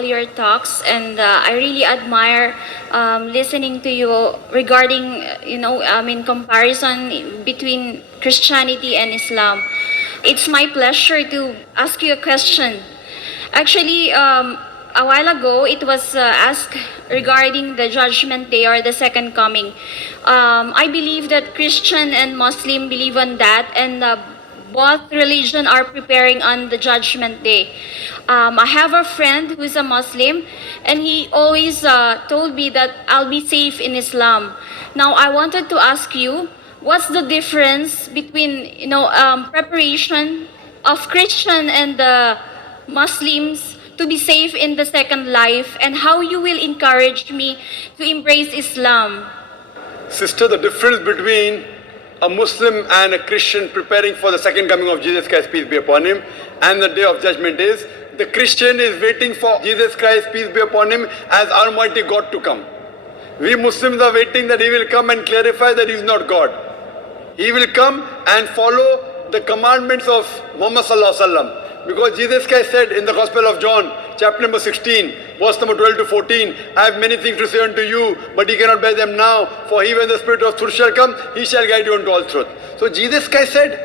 all your talks, and I really admire listening to you regarding, in comparison between Christianity and Islam. It's my pleasure to ask you a question. Actually, a while ago, it was asked regarding the Judgment Day or the Second Coming. I believe that Christian and Muslim believe on that, and both religion are preparing on the Judgment Day. I have a friend who is a Muslim, and he always told me that I'll be safe in Islam. Now, I wanted to ask you, what's the difference between preparation of Christian and the Muslims to be safe in the second life, and how you will encourage me to embrace Islam? Sister, the difference between a Muslim and a Christian preparing for the second coming of Jesus Christ, peace be upon him, and the day of judgment is, the Christian is waiting for Jesus Christ, peace be upon him, as Almighty God to come. We Muslims are waiting that he will come and clarify that he is not God. He will come and follow the commandments of Muhammad sallallahu alaihi wasallam. Because Jesus Christ said in the Gospel of John, chapter number 16, verse number 12 to 14, I have many things to say unto you, but ye cannot bear them now, for he when the Spirit of truth shall come, he shall guide you unto all truth. So Jesus Christ said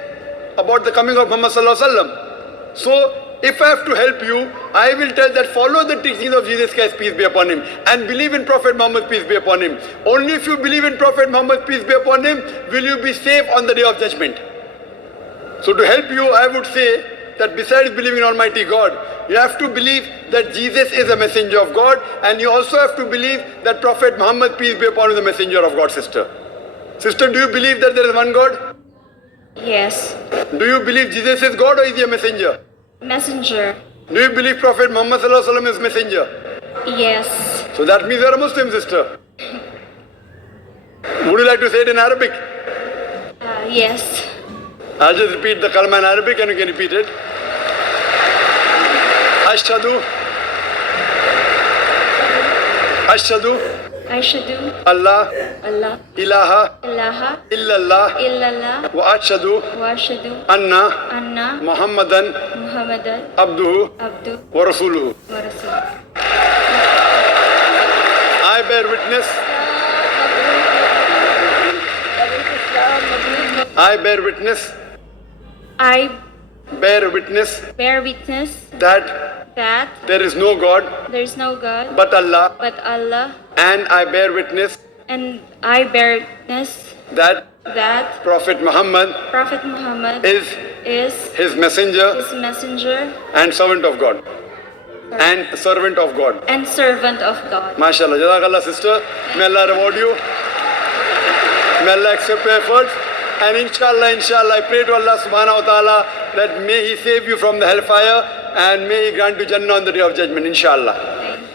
about the coming of Muhammad sallallahu alaihi wasallam. So if I have to help you, I will tell that follow the teachings of Jesus Christ, peace be upon him, and believe in Prophet Muhammad, peace be upon him. Only if you believe in Prophet Muhammad, peace be upon him, will you be safe on the day of judgment. So to help you, I would say that besides believing in Almighty God, you have to believe that Jesus is a messenger of God, and you also have to believe that Prophet Muhammad, peace be upon him, is the messenger of God, sister. Sister, do you believe that there is one God? Yes. Do you believe Jesus is God or is he a messenger? Messenger. Do you believe Prophet Muhammad sallallahu alaihi wasallam is messenger? Yes. So that means you are a Muslim, sister. Would you like to say it in Arabic? Yes. I'll just repeat the kalma in Arabic and you can repeat it. Ashhadu Ashhadu Allah Allah ilaha ilaha illallah illallah wa ashhadu wa ashhadu anna anna Muhammadan Muhammadan abduhu abdu wa rasuluhu. wa rasuluh. I bear witness. I bear witness. I Bear witness bear witness that that there is no God there is no God but Allah, but Allah, and I bear witness and I bear witness that that Prophet Muhammad Prophet Muhammad is is his messenger his messenger and servant of God. And servant of God. and servant of God. MashaAllah. Jazakallah, sister. May Allah reward you. May Allah accept your efforts. And inshallah, I pray to Allah subhanahu wa ta'ala that may He save you from the hellfire and may He grant you Jannah on the day of judgment, inshallah. Thank you.